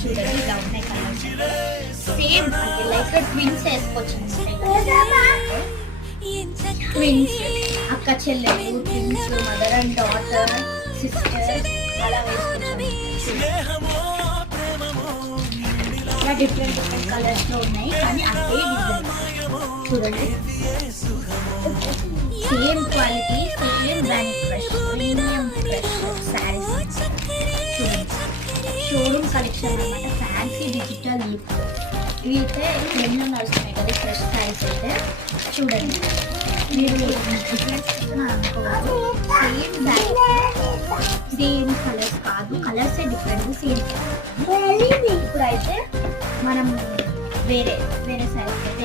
చూడండి ఇలా ఉన్నాయి కలర్స్. సేమ్ అంటే లైక్ ట్విన్స్ వేసుకోవచ్చు. ట్విన్స్ అక్క చెల్లెలు, twins, mother and daughter, sister అలా వేసుకోవచ్చు. ఇలా డిఫరెంట్ డిఫరెంట్ కలర్స్ లో ఉన్నాయి కానీ అదే డిజైన్. చూడండి same quality, same brand, fresh premium fresh saris. చూడండి షోరూమ్ కలెక్షన్ అనమాట. Fancy digital look. ఇవి అయితే ఎన్నో నడుస్తున్నాయి కదా ఫ్రెష్ శారీస్ అయితే. చూడండి మీరు డిఫరెన్స్ అనుకోవాలి. సేమ్ శారీస్, సేమ్ కలర్స్ కాదు, కలర్సే డిఫరెంట్, సేమ్. ఇప్పుడైతే మనం వేరే శారీస్ అయితే